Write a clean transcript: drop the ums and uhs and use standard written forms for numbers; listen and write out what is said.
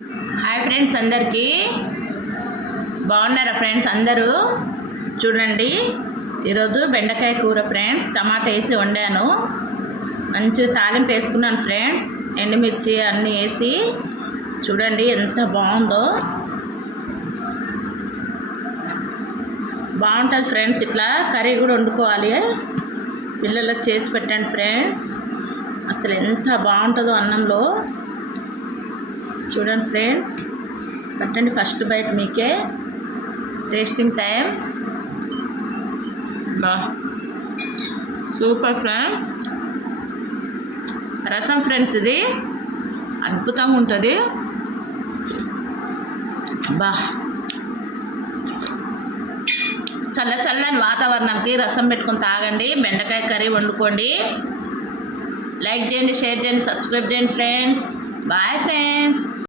Hi friends, అందరికీ బాగున్నారా friends? అందరూ చూడండి, ఈరోజు బెండకాయ కూర ఫ్రెండ్స్. టమాటా వేసి వండాను, మంచిగా తాలింపు వేసుకున్నాను ఫ్రెండ్స్. ఎండుమిర్చి అన్నీ వేసి చూడండి ఎంత బాగుందో. బాగుంటుంది ఫ్రెండ్స్. ఇట్లా కర్రీ కూడా వండుకోవాలి, పిల్లలకు చేసి పెట్టండి ఫ్రెండ్స్. అసలు ఎంత బాగుంటుందో అన్నంలో. చూడండి ఫ్రెండ్స్, పెట్టండి ఫస్ట్ బైట్ మీకే. Tasting time. బా సూపర్ ఫ్రెండ్. రసం ఫ్రెండ్స్, ఇది అద్భుతంగా ఉంటుంది. బా చల్లని వాతావరణంకి రసం పెట్టుకొని తాగండి. బెండకాయ కర్రీ వండుకోండి. లైక్ చేయండి, షేర్ చేయండి, సబ్స్క్రైబ్ చేయండి ఫ్రెండ్స్. Bye friends.